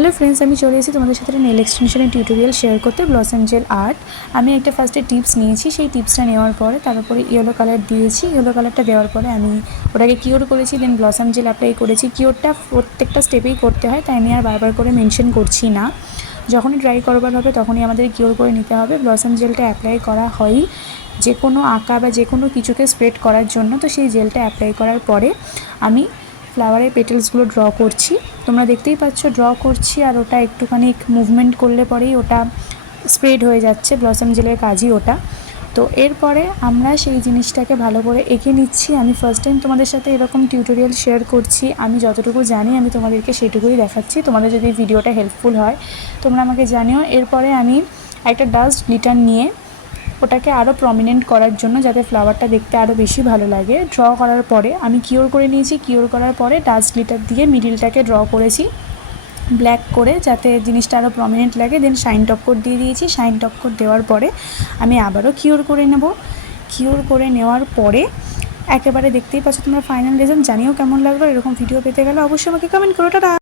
Hello friends আমি চলে এসেছি তোমাদের সাথে নেল এক্সটেনশনের টিউটোরিয়াল শেয়ার করতে ব্লসম জেল আর্ট আমি একটা ফার্স্টে টিপস নিয়েছি, সেই টিপসটা নেওয়ার পরে তার উপরে ইয়েলো কালার দিয়েছি। ইয়েলো কালারটা দেওয়ার পরে আমি ওটাকে কিওর করেছি দেন ব্লসম জেল অ্যাপ্লাই করেছি। কিওরটা প্রত্যেকটা স্টেপেই করতে হয়, তাই আমি আর বারবার করে মেনশন করছি না। যখনই ড্রাই করবার হবে তখনই আমাদের কিওর করে নিতে হবে। ব্লসম জেলটা অ্যাপ্লাই করা হয়ই যে কোনো আঁকা বা যে কোনো কিছুকে স্প্রেড করার জন্য, তো সেই জেলটা অ্যাপ্লাই করার পরে আমি ফ্লাওয়ারের পেটেলসগুলো ড্র করছি। তোমরা দেখতেই পাচ্ছ ড্র করছি আর ওটা একটুখানি মুভমেন্ট করলে পরেই ওটা স্প্রেড হয়ে যাচ্ছে ব্লসম জেলের কাজই ওটা। তো এরপরে আমরা সেই জিনিসটাকে ভালো করে এঁকে নিচ্ছি। আমি ফার্স্ট টাইম তোমাদের সাথে এরকম টিউটোরিয়াল শেয়ার করছি। আমি যতটুকু জানি আমি তোমাদেরকে সেটুকুই দেখাচ্ছি। তোমাদের যদি ভিডিওটা হেল্পফুল হয়, তোমরা আমাকে জানিও। এরপরে আমি একটা ডাস্ট গ্লিটার নিয়ে ওটাকে আরও প্রমিনেন্ট করার জন্য যাতে ফ্লাওয়ারটা দেখতে আরও বেশি ভালো লাগে। ড্র করার পরে আমি কিওর করে নিয়েছি। কিওর করার পরে ডাস্ট গ্লিটার দিয়ে মিডিলটাকে ড্র করেছি। ব্ল্যাক করে যাতে জিনিসটা আরও প্রমিনেন্ট লাগে। দেন শাইন টক্কর দিয়ে দিয়েছি। শাইন টক্কর দেওয়ার পরে আমি আবারও কিওর করে নেব। কিওর করে নেওয়ার পরে একেবারে দেখতেই পাচ্ছ তোমরা ফাইনাল রেজাল্ট জানিও কেমন লাগল। এরকম ভিডিও পেতে গেলে অবশ্যই আমাকে কমেন্ট করো। টাটা!